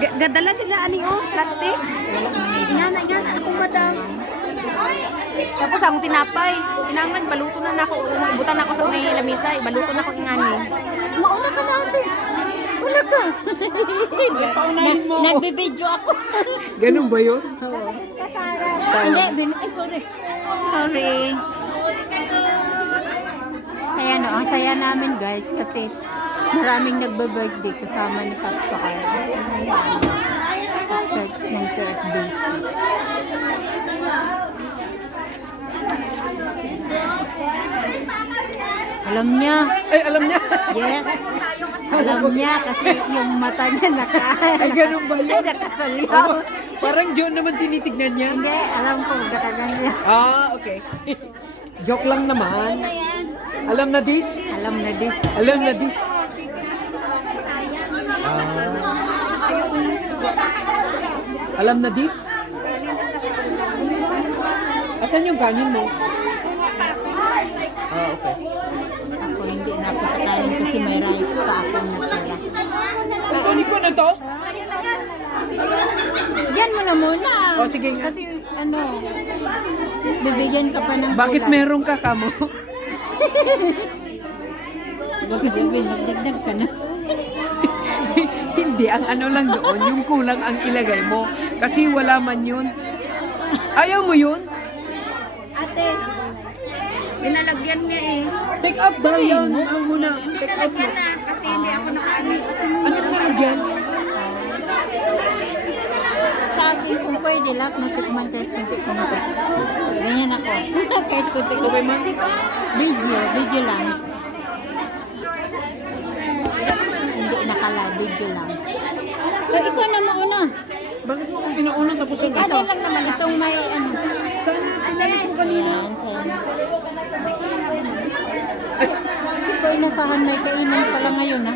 Gadala sila ani oh, plastic. Yan, ako madam. Tapos akong tinapay. Tinangan, baluto na ako. Butan na ako sa may lamisa. Baluto na ako ingani. Mauna ka na ate. Una ka. Nagbibidyo ako. Ganun ba yun? Hindi, ay sorry. Sorry. Kaya no, ang saya namin guys kasi maraming nagbe-birthday kasama ni Pastor sa church ng TFBC. Alam niya. Ay, alam niya. Yes. Alam niya kasi yung mata niya Ay, ganun ba yun? nakasalyaw. Oh, parang John naman tinitignan niya. Hindi, alam ko nakaganyan. Ah, okay. Joke lang naman. Alam na this? Alam na this. Alam na this. Alam na this? Asan yung kanin mo? Ah, okay. Ako hindi na ako sa kanin kasi may rice pa akong natira. Kukunin ko na to? Yan mo na muna. O, sige nga. Kasi ano, bibigyan ka pa ng Bakit kulang. meron ka kamo? Bakit sabihin, nagdagdag ka na. Hindi, ang ano lang doon, yung kulang ang ilagay mo. Kasi wala man yun. Ayaw mo yun? Ate, pinalagyan niya eh. Take out daw yun. Ano muna? Take out mo. Kasi hindi ako nakaano. Ano nilagyan? Sabi kung pwede lahat matikman kahit kunti ko na. Ganyan ako. Kahit kunti ko. Okay, ma'am? Video lang. Hindi nakala, video lang. Pero ikaw na mauna. Bakit mo kung pinauna tapos ang Ito lang naman, itong may ano. Sana pinalis mo kanina. Yan, sana. Ito inasahan may kainan pala ngayon ha.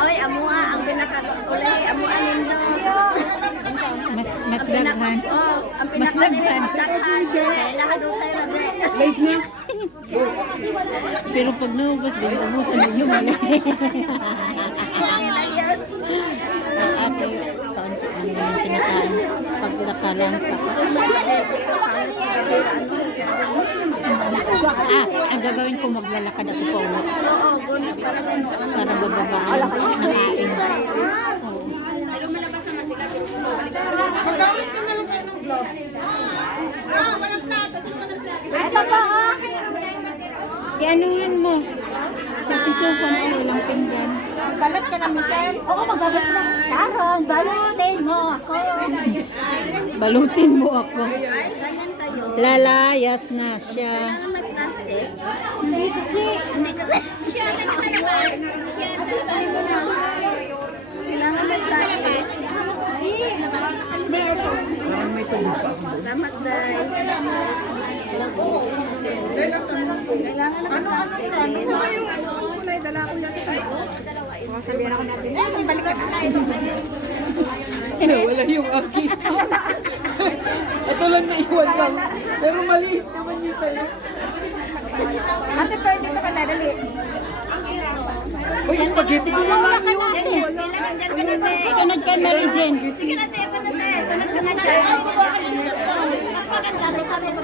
Oy, amua ang pinaka-ulay, amua nindo. Mas daghan. Oh, ang Mas daghan. pinaka-daghan siya. Nakadutay na din. Late na. Pero pag naubos, di ubusan na yung mali. Yes. Ate, kaunti ano yung kinakain pag nakalansa. Ang gagawin ko maglalakad ako pa ulit. Oo, gunit para ganoon. Para bababaan nakain. Oo. Ito pa oh. Ianuhin mo. Sa tisusan ay walang pinggan. Balat ka na, Michelle. Oo, magbabat na. Tarong, balutin mo ako. Balutin mo ako. Ay, ganyan kayo. Lalayas na siya. Kailangan may plastic. Hindi kasi. Kailangan may plastic. Kasi. Hindi, ito. Parang may tubig pa. Salamat, Day. Kailangan na plastic. Wala yung aki. Ito lang na iwan lang. Pero maliit naman yun sa'yo. Ate, pwede ka pa dadali. Uy, spaghetti ko lang lang yun. Kailangan dyan ka na, Day. Sunod kay Mary Jane. Sige na, Day. Sunod ka na dyan. Mas maganda, Day. Sabi ko.